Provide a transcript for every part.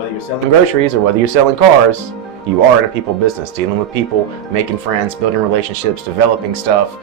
Whether you're selling groceries or whether you're selling cars, you are in a people business, dealing with people, making friends, building relationships, developing stuff.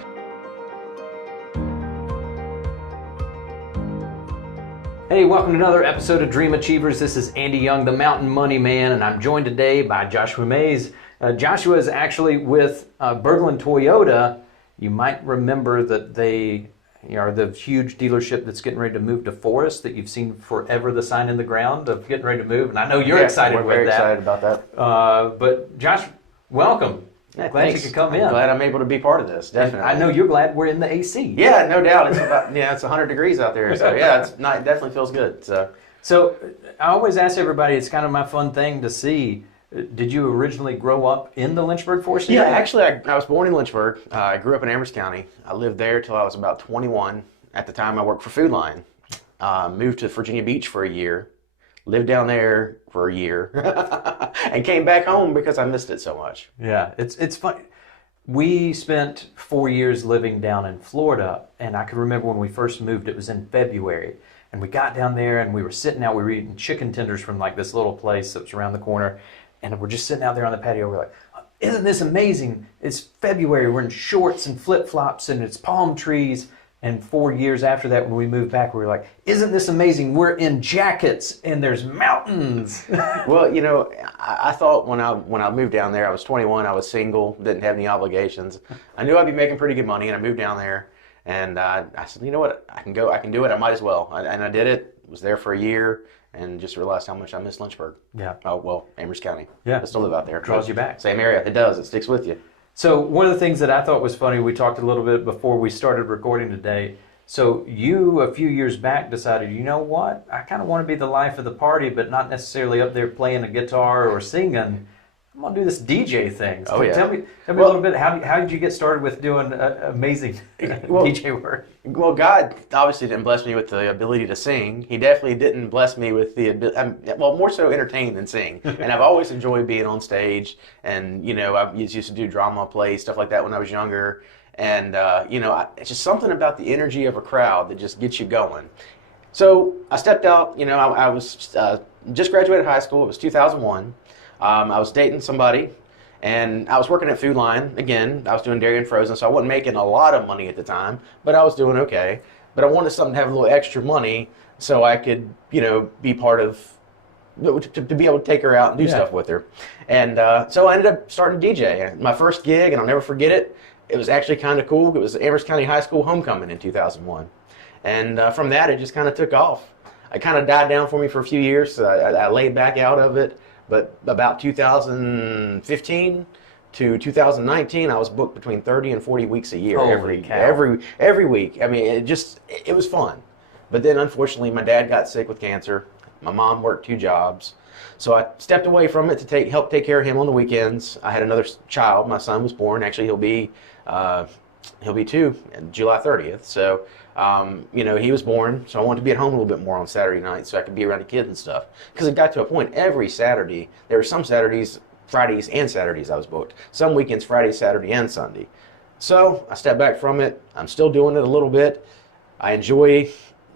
Hey, welcome to another episode of Dream Achievers. This is Andy Young, the Mountain Money Man, and I'm joined today by Joshua Mays. Joshua is actually with Berglund Toyota. You might remember that they are the huge dealership that's getting ready to move to Forest, that you've seen forever the sign in the ground of getting ready to move, and I know you're excited with that. We're very excited about that. But Josh, welcome. Yeah, glad you could come in. I'm glad I'm able to be part of this, definitely. And I know you're glad we're in the AC. Yeah, no doubt. It's it's 100 degrees out there, so yeah, it definitely feels good. So I always ask everybody, it's kind of my fun thing to see, did you originally grow up in the Lynchburg Forest area? Yeah, actually, I was born in Lynchburg. I grew up in Amherst County. I lived there till I was about 21. At the time, I worked for Food Line. Moved to Virginia Beach for a year. Lived down there for a year. And came back home because I missed it so much. Yeah, it's fun. We spent 4 years living down in Florida, and I can remember when we first moved, it was in February. And we got down there, and we were sitting out, we were eating chicken tenders from like this little place that was around the corner. And we're just sitting out there on the patio. We're like, isn't this amazing? It's February. We're in shorts and flip-flops and it's palm trees. And 4 years after that, when we moved back, we were like, isn't this amazing? We're in jackets and there's mountains. Well, you know, I thought when I moved down there, I was 21. I was single, didn't have any obligations. I knew I'd be making pretty good money, and I moved down there. And I said, you know what? I can do it. I might as well. And I did it. Was there for a year. And just realized how much I miss Lynchburg. Yeah. Oh, well, Amherst County. Yeah. I still live out there. Draws you back. Same area. It does. It sticks with you. So one of the things that I thought was funny, we talked a little bit before we started recording today. So you, a few years back, decided, you know what? I kind of want to be the life of the party, but not necessarily up there playing a guitar or singing. I'm going to do this DJ thing. So tell me a little bit, how did you get started with doing amazing DJ work? Well, God obviously didn't bless me with the ability to sing. He definitely didn't bless me with the ability, more so entertain than sing. And I've always enjoyed being on stage. And, you know, I used to do drama plays, stuff like that when I was younger. And, you know, it's just something about the energy of a crowd that just gets you going. So I stepped out, you know, I was just graduated high school. It was 2001. I was dating somebody, and I was working at Food Line. Again, I was doing dairy and frozen, so I wasn't making a lot of money at the time, but I was doing okay. But I wanted something to have a little extra money so I could, you know, be part of, to be able to take her out and do stuff with her. And so I ended up starting to DJ. My first gig, and I'll never forget it, it was actually kind of cool. It was Amherst County High School homecoming in 2001. And from that, it just kind of took off. It kind of died down for me for a few years, so I laid back out of it. But about 2015 to 2019, I was booked between 30 and 40 weeks a year. Every week. I mean, it was fun. But then, unfortunately, my dad got sick with cancer. My mom worked 2 jobs. So I stepped away from it to help take care of him on the weekends. I had another child. My son was born. Actually, he'll be 2 on July 30th. So, you know, he was born, so I wanted to be at home a little bit more on Saturday nights so I could be around the kids and stuff. Because it got to a point every Saturday, there were some Saturdays, Fridays and Saturdays I was booked. Some weekends, Friday, Saturday, and Sunday. So I stepped back from it. I'm still doing it a little bit. I enjoy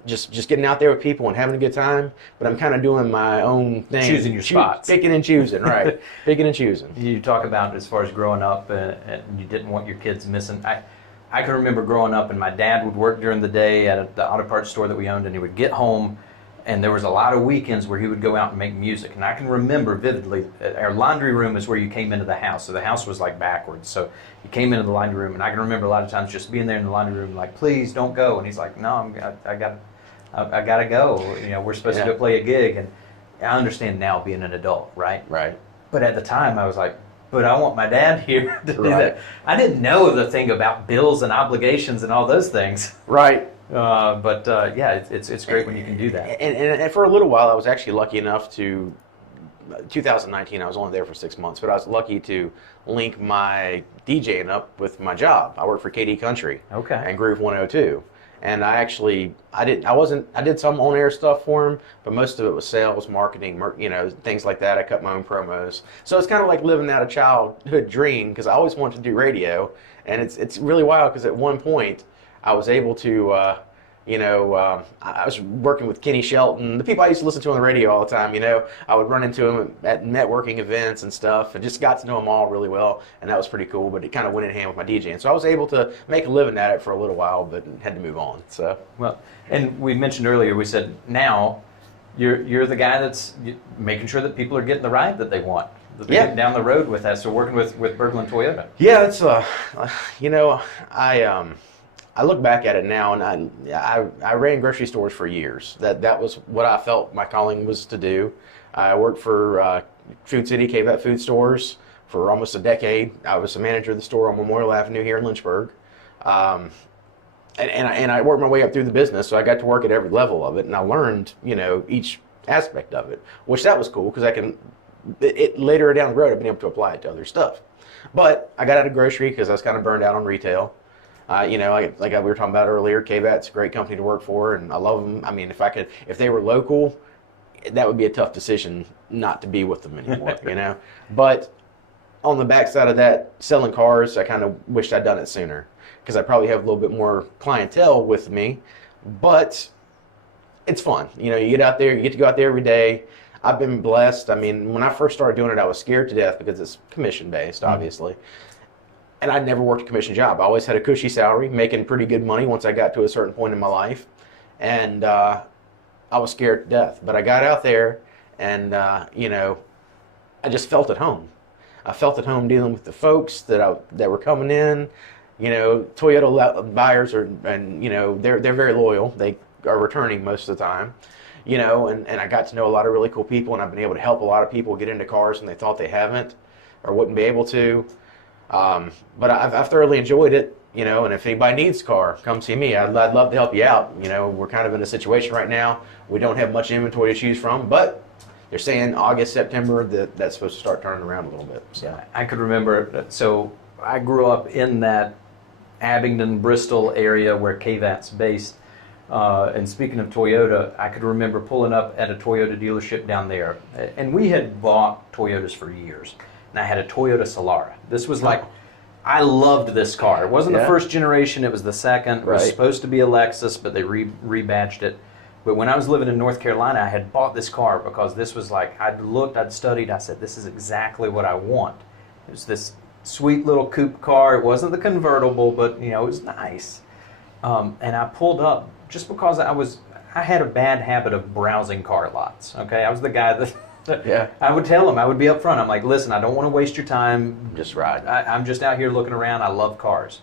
just getting out there with people and having a good time, but I'm kind of doing my own thing. Choosing your spots. Picking and choosing, right. Picking and choosing. You talk about as far as growing up and you didn't want your kids missing. I can remember growing up and my dad would work during the day at the auto parts store that we owned, and he would get home and there was a lot of weekends where he would go out and make music. And I can remember vividly, our laundry room is where you came into the house. So the house was like backwards. So you came into the laundry room, and I can remember a lot of times just being there in the laundry room like, please don't go. And he's like, no, I got to go. You know, we're supposed to go play a gig. And I understand now being an adult, right? Right. But at the time I was like, but I want my dad here to do that. I didn't know the thing about bills and obligations and all those things. Right. But it's great when you can do that. And for a little while, I was actually lucky enough to, 2019, I was only there for 6 months, but I was lucky to link my DJing up with my job. I worked for KD Country and Groove 102. And I did some on-air stuff for him, but most of it was sales, marketing, you know, things like that. I cut my own promos. So it's kind of like living out a childhood dream, because I always wanted to do radio. And it's really wild, because at one point I was able to I was working with Kenny Shelton, the people I used to listen to on the radio all the time. I would run into them at networking events and stuff, and just got to know them all really well, and that was pretty cool. But it kind of went in hand with my DJing, so I was able to make a living at it for a little while, but had to move on. So well, and we mentioned earlier, we said now you're the guy that's making sure that people are getting the ride that they want. That they get down the road with that. So working with Berglund Toyota. Yeah, it's I look back at it now, and I ran grocery stores for years. That was what I felt my calling was to do. I worked for Food City, K-Vet food stores for almost a decade. I was the manager of the store on Memorial Avenue here in Lynchburg. And I worked my way up through the business, so I got to work at every level of it, and I learned, each aspect of it, which that was cool because later down the road, I've been able to apply it to other stuff. But I got out of grocery because I was kind of burned out on retail. Like we were talking about earlier, KVAT's a great company to work for, and I love them. I mean, if they were local, that would be a tough decision not to be with them anymore, But on the backside of that, selling cars, I kind of wished I'd done it sooner because I probably have a little bit more clientele with me, but it's fun. You get out there, you get to go out there every day. I've been blessed. I mean, when I first started doing it, I was scared to death because it's commission-based, obviously. And I never worked a commission job. I always had a cushy salary, making pretty good money once I got to a certain point in my life. And I was scared to death. But I got out there and, I just felt at home. I felt at home dealing with the folks that were coming in. Toyota buyers they're very loyal. They are returning most of the time. And I got to know a lot of really cool people, and I've been able to help a lot of people get into cars and they thought they haven't or wouldn't be able to. But I've thoroughly enjoyed it, and if anybody needs a car, come see me. I'd love to help you out. We're kind of in a situation right now. We don't have much inventory to choose from, but they're saying August, September, that's supposed to start turning around a little bit. So. Yeah, I could remember, so I grew up in that Abingdon, Bristol area where KVAT's based. And speaking of Toyota, I could remember pulling up at a Toyota dealership down there. And we had bought Toyotas for years. And I had a Toyota Solara. This was I loved this car. It wasn't the first generation, it was the second. It was supposed to be a Lexus, but they rebadged it. But when I was living in North Carolina, I had bought this car because this was I'd studied, I said, this is exactly what I want. It was this sweet little coupe car. It wasn't the convertible, but it was nice. And I pulled up just because I had a bad habit of browsing car lots. Okay, I was the guy that I would tell them, I would be up front. I'm like, listen, I don't want to waste your time. Just ride. I'm just out here looking around. I love cars.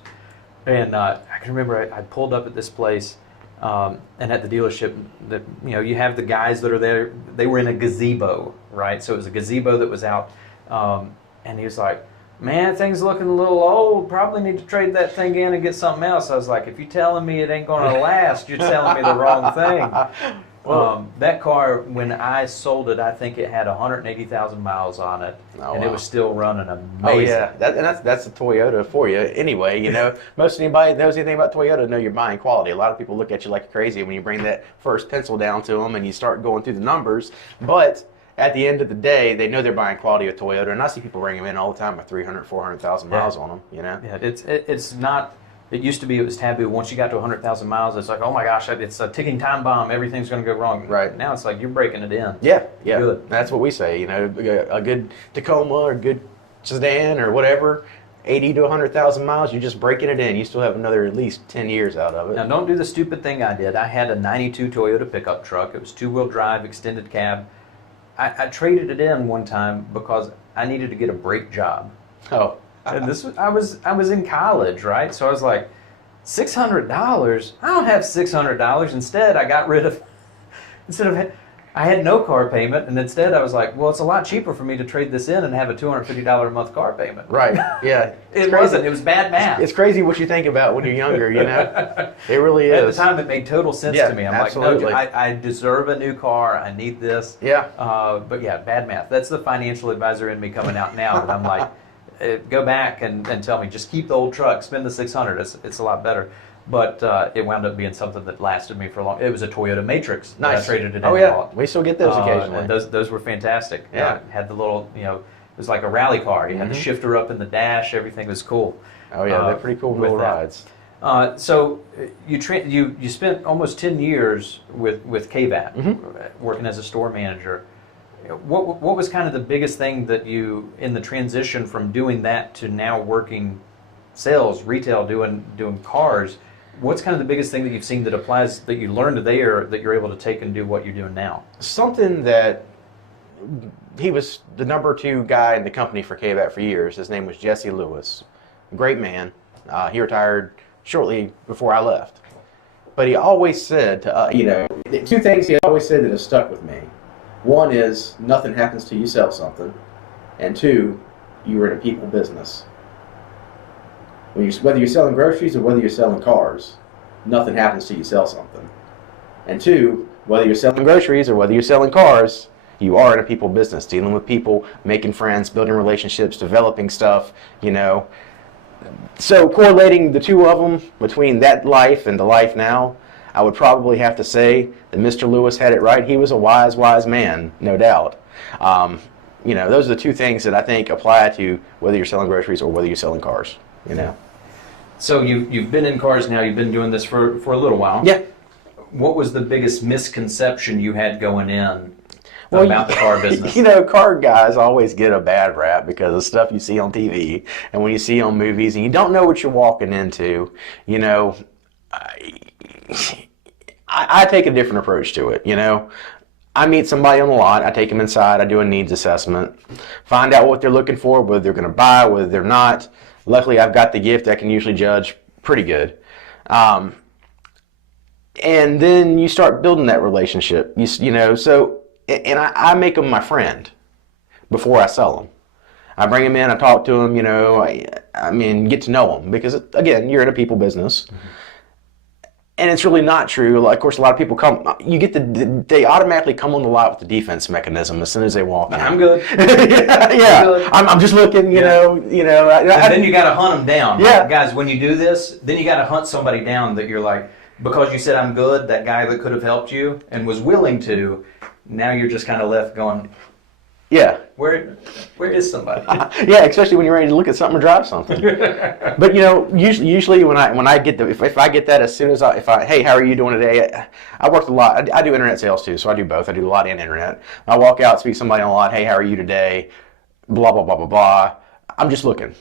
And I can remember I pulled up at this place, and at the dealership, that you have the guys that are there. They were in a gazebo, right? So it was a gazebo that was out, and he was like, man, thing's looking a little old. Probably need to trade that thing in and get something else. I was like, if you're telling me it ain't going to last, you're telling me the wrong thing. That car, when I sold it, I think it had 180,000 miles on it, and it was still running amazing. Oh yeah, that's a Toyota for you. Anyway, most anybody that knows anything about Toyota know you're buying quality. A lot of people look at you like you're crazy when you bring that first pencil down to them and you start going through the numbers, but at the end of the day, they know they're buying quality with Toyota, and I see people bring them in all the time with 300,000, 400,000 miles on them. Yeah, it's not. It used to be it was taboo. Once you got to 100,000 miles, it's like, oh my gosh, it's a ticking time bomb. Everything's going to go wrong. Right now, it's like you're breaking it in. Yeah. Good. That's what we say. A good Tacoma or a good sedan or whatever. 80 to 100,000 miles, you're just breaking it in. You still have another at least 10 years out of it. Now, don't do the stupid thing I did. I had a 92 Toyota pickup truck. It was two-wheel drive, extended cab. I traded it in one time because I needed to get a brake job. Oh. And I was in college, right? So I was like, $600? I don't have $600. Instead, I got rid of, I had no car payment, and instead I was like, well, it's a lot cheaper for me to trade this in and have a $250 a month car payment. Right, yeah. It wasn't. It was bad math. It's crazy what you think about when you're younger, It really is. At the time, it made total sense to me. I'm absolutely. like, no, I deserve a new car. I need this. Yeah. But yeah, bad math. That's the financial advisor in me coming out now. And I'm like, go back and tell me, just keep the old truck, spend the $600. It's a lot better. But it wound up being something that lasted me for a long. It was a Toyota Matrix. Nice. I traded it in. Oh yeah, we still get those occasionally. And those were fantastic. Yeah. Had the little, it was like a rally car. You had the shifter up in the dash. Everything was cool. Oh yeah, they're pretty cool little rides. So you spent almost 10 years with KVAT, working as a store manager. What was kind of the biggest thing that you, in the transition from doing that to now working sales, retail, doing cars, what's kind of the biggest thing that you've seen that applies, that you learned there, that you're able to take and do what you're doing now? Something that, he was the number 2 guy in the company for KVAT for years. His name was Jesse Lewis. Great man. He retired shortly before I left. But he always said to, 2 things he always said that have stuck with me. One is, nothing happens till you sell something. And 2, you are in a people business. Whether you're selling groceries or whether you're selling cars, nothing happens till you sell something. And 2, whether you're selling groceries or whether you're selling cars, you are in a people business, dealing with people, making friends, building relationships, developing stuff, So correlating the 2 of them between that life and the life now, I would probably have to say that Mr. Lewis had it right. He was a wise, wise man, no doubt. Those are the 2 things that I think apply to whether you're selling groceries or whether you're selling cars, So you've been in cars now, you've been doing this for a little while. Yeah. What was the biggest misconception you had going in about the car business? Car guys always get a bad rap because of stuff you see on TV and when you see on movies and you don't know what you're walking into. I take a different approach to it, I meet somebody on the lot, I take them inside, I do a needs assessment, find out what they're looking for, whether they're going to buy, whether they're not. Luckily, I've got the gift. I can usually judge pretty good. And then you start building that relationship, and I make them my friend before I sell them. I bring them in, I talk to them, get to know them because, again, you're in a people business. And it's really not true. Of course, a lot of people they automatically come on the lot with the defense mechanism as soon as they walk in. I'm good. Yeah. I'm just looking, And then you got to hunt them down. Yeah. Like, guys, when you do this, then you got to hunt somebody down that you're like, because you said I'm good, that guy that could have helped you and was willing to, now you're just kind of left going, yeah. Where is somebody? Yeah, especially when you're ready to look at something or drive something. But usually when I get if I get that as soon as hey, how are you doing today? I worked a lot. I do internet sales too, so I do both. I do a lot in internet. I walk out, speak to somebody on the lot. Hey, how are you today? Blah blah blah blah blah. I'm just looking.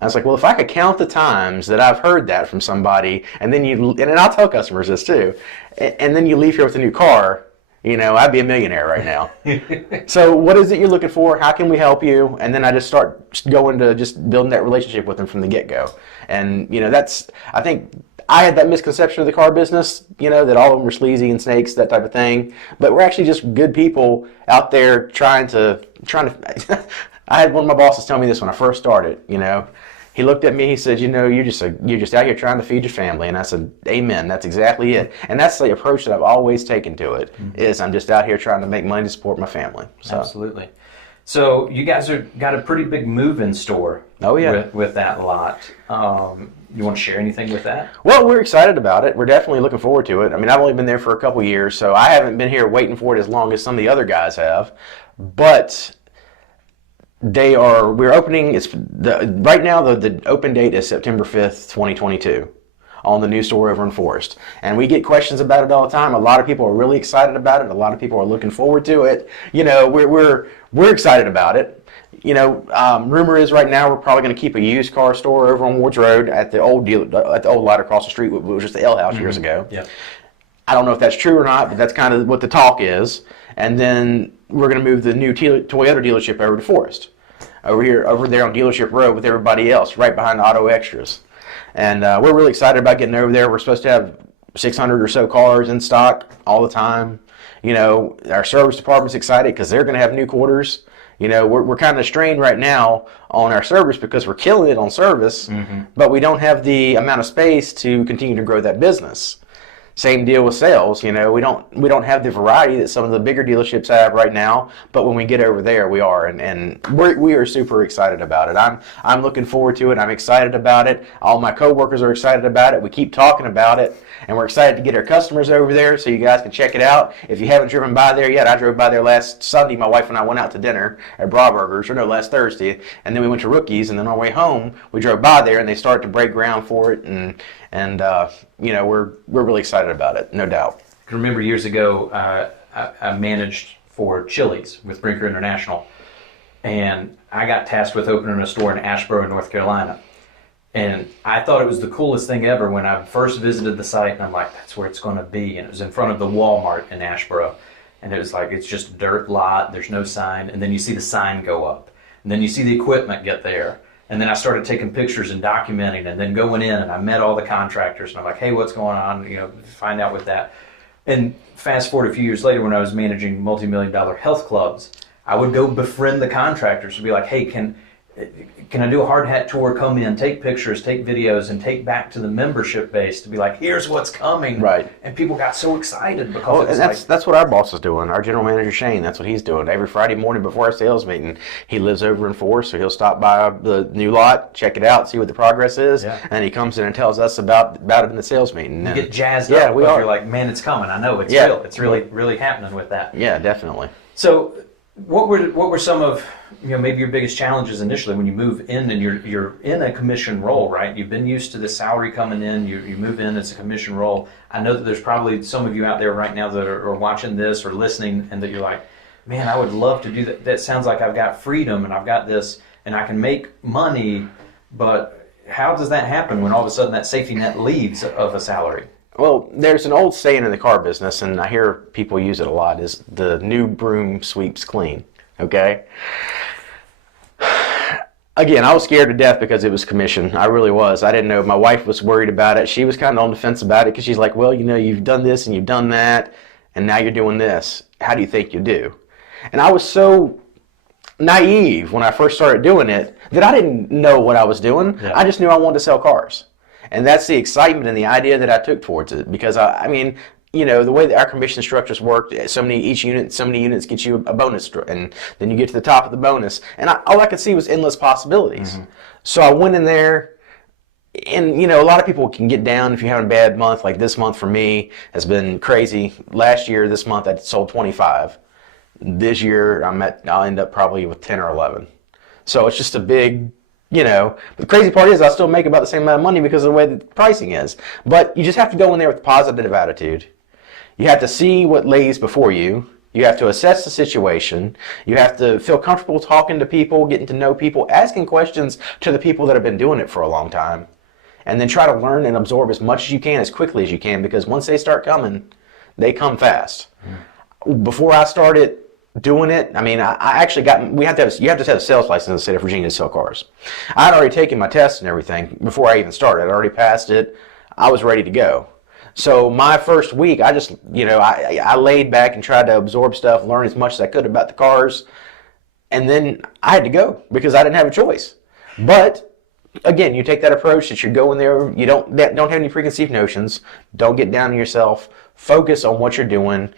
I was like, well, if I could count the times that I've heard that from somebody, and then and I'll tell customers this too, and then you leave here with a new car. I'd be a millionaire right now. So what is it you're looking for? How can we help you? And then I just start going to just building that relationship with them from the get-go. And, I think I had that misconception of the car business, that all of them were sleazy and snakes, that type of thing. But we're actually just good people out there trying to I had one of my bosses tell me this when I first started, He looked at me, he said, you're just out here trying to feed your family. And I said, amen, that's exactly it. And that's the approach that I've always taken to it, is I'm just out here trying to make money to support my family. So. Absolutely. So you guys got a pretty big move in store. Oh, yeah. With that lot. You want to share anything with that? Well, we're excited about it. We're definitely looking forward to it. I mean, I've only been there for a couple years, so I haven't been here waiting for it as long as some of the other guys have. But we're opening, right now the open date is September 5th, 2022 on the new store over in Forest. And we get questions about it all the time. A lot of people are really excited about it. A lot of people are looking forward to it. We're excited about it. Rumor is right now we're probably going to keep a used car store over on Wards Road at the old lot across the street, which was just the L House years ago. Yeah. I don't know if that's true or not, but that's kind of what the talk is. And then we're going to move the new Toyota dealership over to Forest. Over there on Dealership Road with everybody else, right behind Auto Extras. And we're really excited about getting over there. We're supposed to have 600 or so cars in stock all the time. Our service department's excited because they're going to have new quarters. We're kind of strained right now on our service because we're killing it on service, but we don't have the amount of space to continue to grow that business. Same deal with sales. We don't have the variety that some of the bigger dealerships have right now. But when we get over there, we are, and we are super excited about it. I'm looking forward to it. I'm excited about it. All my coworkers are excited about it. We keep talking about it, and we're excited to get our customers over there so you guys can check it out. If you haven't driven by there yet, I drove by there last Sunday. My wife and I went out to dinner at last Thursday, and then we went to Rookies, and then on our way home we drove by there, and they started to break ground for it, and and we're really excited about it, no doubt. I can remember years ago, I managed for Chili's with Brinker International, and I got tasked with opening a store in Asheboro, North Carolina. And I thought it was the coolest thing ever when I first visited the site, and I'm like, that's where it's going to be. And it was in front of the Walmart in Asheboro. And it was like, it's just a dirt lot, there's no sign. And then you see the sign go up. And then you see the equipment get there. And then I started taking pictures and documenting, and then going in, and I met all the contractors, and I'm like, hey, what's going on? Find out with that. And fast forward a few years later, when I was managing multi-million-dollar health clubs, I would go befriend the contractors and be like, hey, can I do a hard hat tour, come in, take pictures, take videos, and take back to the membership base to be like, here's what's coming. Right. And people got so excited because that's what our boss is doing. Our general manager, Shane, that's what he's doing. Every Friday morning before our sales meeting, he lives over in Forest, so he'll stop by the new lot, check it out, see what the progress is, and he comes in and tells us about it in the sales meeting. You get jazzed up because you're like, man, it's coming. I know, it's real. It's really happening with that. Yeah, definitely. So what were some of maybe your biggest challenges initially when you move in and you're in a commission role, right? You've been used to the salary coming in, you move in, it's a commission role. I know that there's probably some of you out there right now that are watching this or listening, and that you're like, man, I would love to do that. That sounds like I've got freedom and I've got this and I can make money, but how does that happen when all of a sudden that safety net leaves of a salary? Well, there's an old saying in the car business, and I hear people use it a lot, is the new broom sweeps clean, okay? Again, I was scared to death because it was commission. I really was. I didn't know. My wife was worried about it. She was kind of on the fence about it because she's like, well, you've done this and you've done that, and now you're doing this. How do you think you do? And I was so naive when I first started doing it that I didn't know what I was doing. Yeah. I just knew I wanted to sell cars. And that's the excitement and the idea that I took towards it, because the way that our commission structures work, so many units get you a bonus, and then you get to the top of the bonus, and all I could see was endless possibilities. Mm-hmm. So I went in there, and a lot of people can get down if you're having a bad month. Like this month for me has been crazy. Last year, this month I sold 25. This year I'll end up probably with 10 or 11. So it's just a big. But the crazy part is I still make about the same amount of money because of the way the pricing is. But you just have to go in there with a positive attitude. You have to see what lays before you. You have to assess the situation. You have to feel comfortable talking to people, getting to know people, asking questions to the people that have been doing it for a long time. And then try to learn and absorb as much as you can, as quickly as you can, because once they start coming, they come fast. Before I started doing it, I actually you have to have a sales license in the state of Virginia to sell cars. I had already taken my test and everything before I even started. I'd already passed it. I was ready to go. So my first week, I just, I laid back and tried to absorb stuff, learn as much as I could about the cars, and then I had to go because I didn't have a choice. But again, you take that approach that you're going there, you don't have any preconceived notions, don't get down on yourself, focus on what you're doing.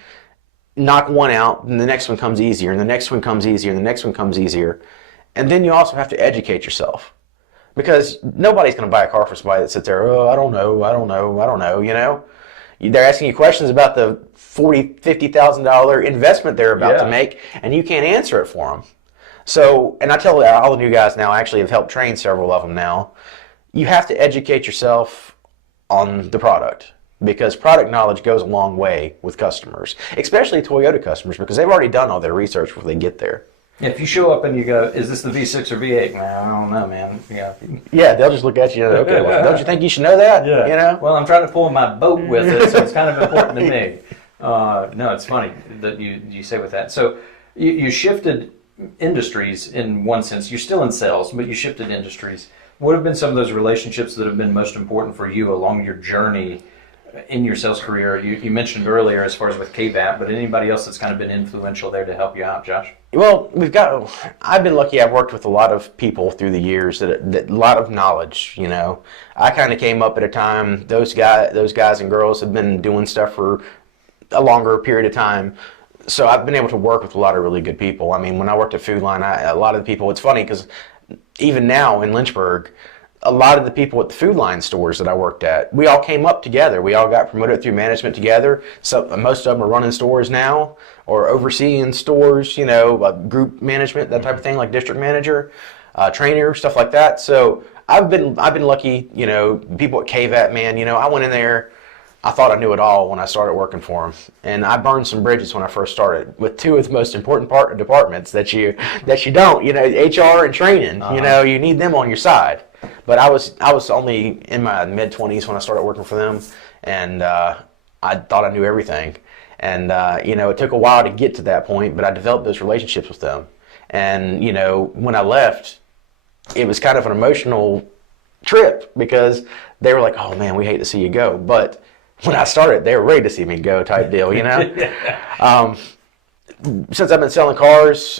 Knock one out, and the next one comes easier, and the next one comes easier, and the next one comes easier. And then you also have to educate yourself. Because nobody's going to buy a car for somebody that sits there, oh, I don't know. They're asking you questions about the $40,000, $50,000 investment they're about to make, and you can't answer it for them. So, and I tell all the new guys now, I actually have helped train several of them now, you have to educate yourself on the product. Because product knowledge goes a long way with customers, especially Toyota customers, because they've already done all their research before they get there. Yeah, if you show up and you go, is this the V6 or V8? Well, I don't know, man. Yeah, they'll just look at you and okay, well, don't you think you should know that? Yeah. Well, I'm trying to pull my boat with it, so it's kind of important to me. No, it's funny that you say with that. So you shifted industries in one sense. You're still in sales, but you shifted industries. What have been some of those relationships that have been most important for you along your journey in your sales career? You mentioned earlier as far as with KVAP, but anybody else that's kind of been influential there to help you out, Josh? Well, I've been lucky. I've worked with a lot of people through the years that a lot of knowledge, I kind of came up at a time, those guys and girls have been doing stuff for a longer period of time. So I've been able to work with a lot of really good people. When I worked at Food Line, a lot of the people, it's funny because even now in Lynchburg, a lot of the people at the Food Line stores that I worked at, we all came up together. We all got promoted through management together. So most of them are running stores now or overseeing stores, you know, group management, that type of thing, like district manager, trainer, stuff like that. So I've been lucky, you know. People at KVAT, man, you know, I went in there, I thought I knew it all when I started working for them, and I burned some bridges when I first started with two of the most important departments that you don't, you know, HR and training. You know, you need them on your side. But I was only in my mid-20s when I started working for them, and I thought I knew everything. And you know, it took a while to get to that point, but I developed those relationships with them. And you know, when I left, it was kind of an emotional trip because they were like, "Oh man, we hate to see you go," but when I started, they were ready to see me go, type deal, you know. Since I've been selling cars,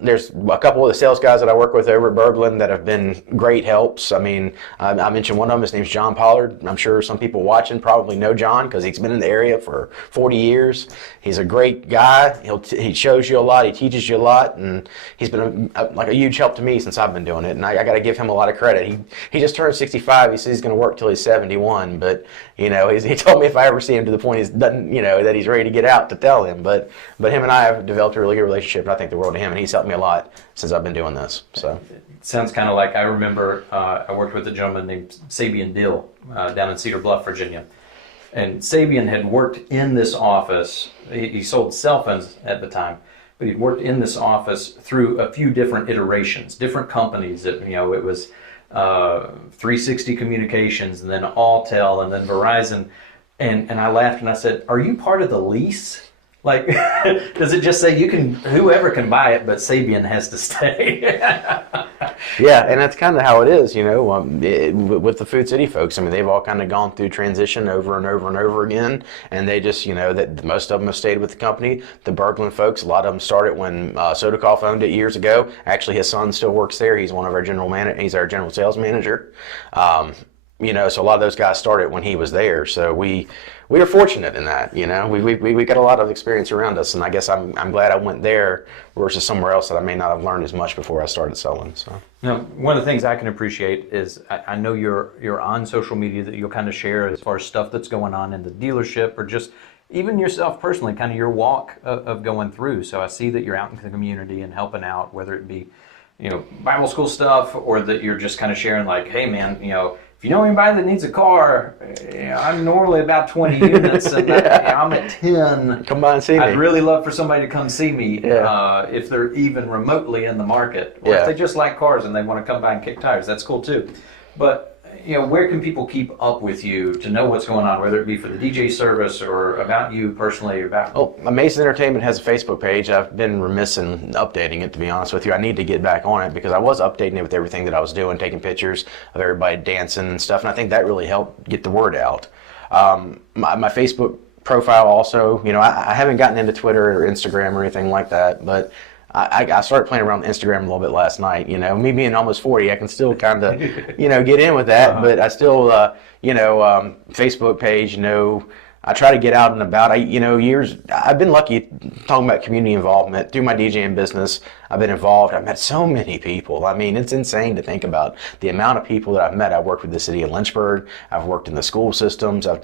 there's a couple of the sales guys that I work with over at Berglund that have been great helps. I mean, I mentioned one of them. His name's John Pollard. I'm sure some people watching probably know John because he's been in the area for 40 years. He's a great guy. He shows you a lot. He teaches you a lot, and he's been like a huge help to me since I've been doing it. And I got to give him a lot of credit. He just turned 65. He says he's going to work till he's 71, but you know, he told me if I ever see him to the point he's done, you know, that he's ready to get out, to tell him. But him and I have developed a really good relationship, and I think the world of him, and he's helped me a lot since I've been doing this. So it sounds kind of like, I remember I worked with a gentleman named Sabian Dill down in Cedar Bluff, Virginia. And Sabian had worked in this office. He sold cell phones at the time, but he'd worked in this office through a few different iterations, different companies. That, you know, it was 360 Communications, and then Alltel, and then Verizon. And I laughed and I said, "Are you part of the lease? Like, does it just say whoever can buy it, but Sabian has to stay?" Yeah, and that's kind of how it is, you know, with the Food City folks. I mean, they've all kind of gone through transition over and over and over again, and they just, you know, that most of them have stayed with the company. The Berglund folks, a lot of them started when Sodikoff owned it years ago. Actually, his son still works there. He's one of our he's our general sales manager. You know, so a lot of those guys started when he was there. So we are fortunate in that, you know. We got a lot of experience around us, and I guess I'm glad I went there versus somewhere else that I may not have learned as much before I started selling. So now, one of the things I can appreciate is I know you're on social media, that you'll kind of share as far as stuff that's going on in the dealership, or just even yourself personally, kind of your walk of going through. So I see that you're out in the community and helping out, whether it be, you know, Bible school stuff, or that you're just kind of sharing like, "Hey man, you know, if you know anybody that needs a car, you know, I'm normally about 20 units, and I'm at 10. Come by and see me. I'd really love for somebody to come see me, Yeah. if they're even remotely in the market, or Yeah. if they just like cars and they want to come by and kick tires. That's cool too. But you know, where can people keep up with you to know what's going on, whether it be for the DJ service or about you personally? Amazing Entertainment has a Facebook page. I've been remiss in updating it, to be honest with you. I need to get back on it because I was updating it with everything that I was doing, taking pictures of everybody dancing and stuff, and I think that really helped get the word out. My Facebook profile also, you know, I haven't gotten into Twitter or Instagram or anything like that, but I started playing around with Instagram a little bit last night. You know, me being almost 40, I can still kind of, you know, get in with that. But I still, you know, Facebook page, you know, I try to get out and about. I've been lucky talking about community involvement through my DJing business. I've been involved. I've met so many people. I mean, it's insane to think about the amount of people that I've met. I've worked with the city of Lynchburg. I've worked in the school systems. I've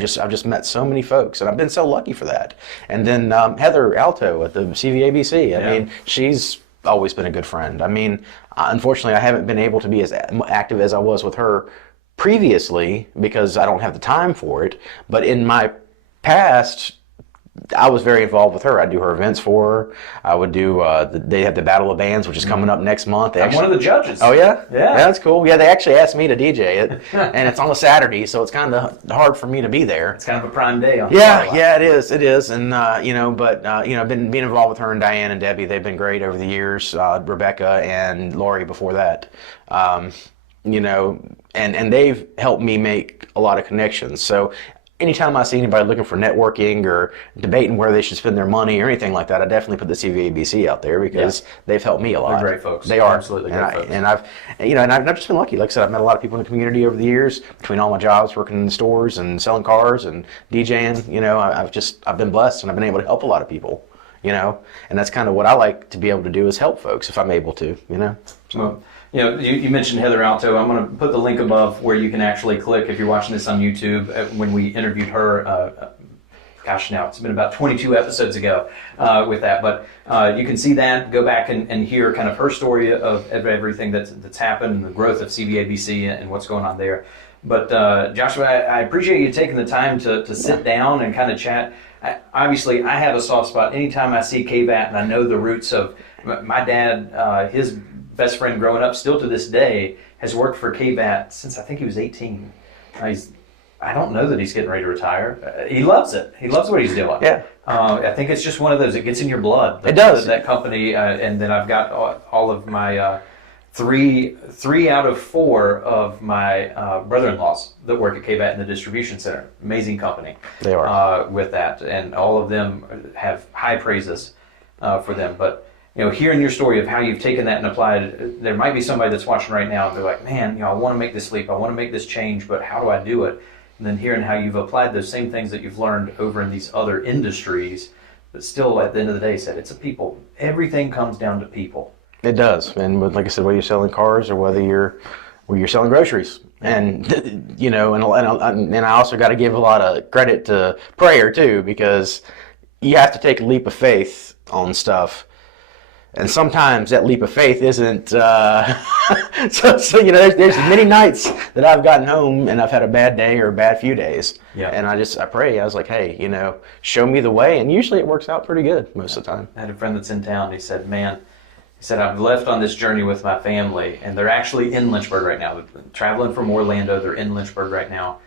just met so many folks, and I've been so lucky for that. And then Heather Alto at the CVABC. I mean, she's always been a good friend. I mean, unfortunately, I haven't been able to be as active as I was with her previously because I don't have the time for it. But in my past, I was very involved with her. I'd do her events for her. I would do, they have the Battle of Bands, which is coming up next month. I'm one of the judges. Oh, yeah? Yeah. That's cool. Yeah, they actually asked me to DJ it, and it's on a Saturday, so it's kind of hard for me to be there. It's kind of a prime day on Yeah, it is. It is. And, you know, but, you know, being involved with her and Diane and Debbie, they've been great over the years. Rebecca and Lori before that. You know, and they've helped me make a lot of connections. So anytime I see anybody looking for networking or debating where they should spend their money or anything like that, I definitely put the CVABC out there because they've helped me a lot. They're great folks. They are. Absolutely great folks. And I've just been lucky. Like I said, I've met a lot of people in the community over the years between all my jobs, working in stores and selling cars and DJing. You know, I've been blessed and I've been able to help a lot of people. and that's kind of what I like to be able to do is help folks if I'm able to, So. Well, you mentioned Heather Alto. I'm going to put the link above where you can actually click if you're watching this on YouTube. When we interviewed her, now it's been about 22 episodes ago with that, but you can see that, go back and hear kind of her story of everything that's happened and the growth of CVABC and what's going on there. But Joshua, I appreciate you taking the time to sit down and kind of chat. Obviously, I have a soft spot anytime I see KVAT, and I know the roots of my dad. His best friend growing up, still to this day, has worked for KVAT since I think he was 18. I don't know that he's getting ready to retire. He loves it. He loves what he's doing. Yeah. I think it's just one of those, it gets in your blood. It does. That company, and then I've got all of my three out of four of my brother-in-laws that work at KVAT in the distribution center. Amazing company. They are. With that, and all of them have high praises for them. But hearing your story of how you've taken that and applied it, there might be somebody that's watching right now and they're like, man, I want to make this leap, I want to make this change, but how do I do it? And then hearing how you've applied those same things that you've learned over in these other industries, but still at the end of the day said, it's a people. Everything comes down to people. It does. And like I said, whether you're selling cars or whether you're selling groceries. And, and I also got to give a lot of credit to prayer too, because you have to take a leap of faith on stuff. And sometimes that leap of faith isn't, there's many nights that I've gotten home and I've had a bad day or a bad few days. Yeah. And I pray. I was like, hey, show me the way. And usually it works out pretty good most of the time. I had a friend that's in town. He said, I've left on this journey with my family, and they're actually in Lynchburg right now. They're traveling from Orlando. They're in Lynchburg right now,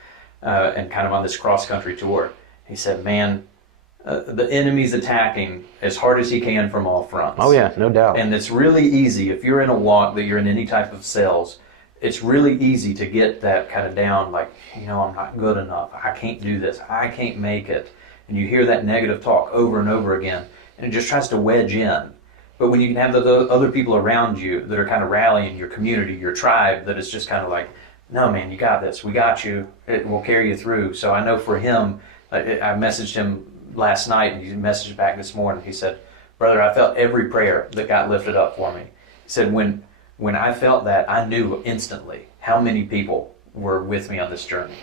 and kind of on this cross-country tour. He said, the enemy's attacking as hard as he can from all fronts. Oh yeah, no doubt. And it's really easy, if you're in a walk, that you're in any type of sales, it's really easy to get that kind of down, like, I'm not good enough. I can't do this. I can't make it. And you hear that negative talk over and over again, and it just tries to wedge in. But when you can have the other people around you that are kind of rallying, your community, your tribe, that is just kind of like, no, man, you got this. We got you. It will carry you through. So I know for him, I messaged him last night, and he messaged back this morning. He said, brother, I felt every prayer that got lifted up for me. He said, when I felt that, I knew instantly how many people were with me on this journey.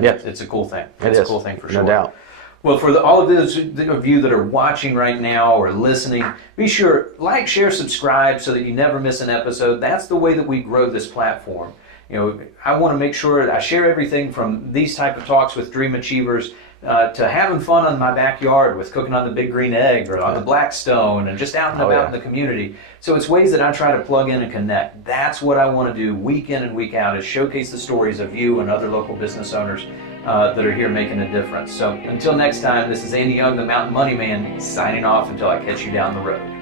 Yeah. It's a cool thing. It's a cool thing for sure. No doubt. Well, for all of those of you that are watching right now or listening, be sure, like, share, subscribe so that you never miss an episode. That's the way that we grow this platform. I want to make sure that I share everything from these type of talks with Dream Achievers to having fun on my backyard with cooking on the Big Green Egg or on the Blackstone and just out and about in the community. So it's ways that I try to plug in and connect. That's what I want to do week in and week out, is showcase the stories of you and other local business owners that are here making a difference. So until next time, this is Andy Young, the Mountain Money Man, signing off until I catch you down the road.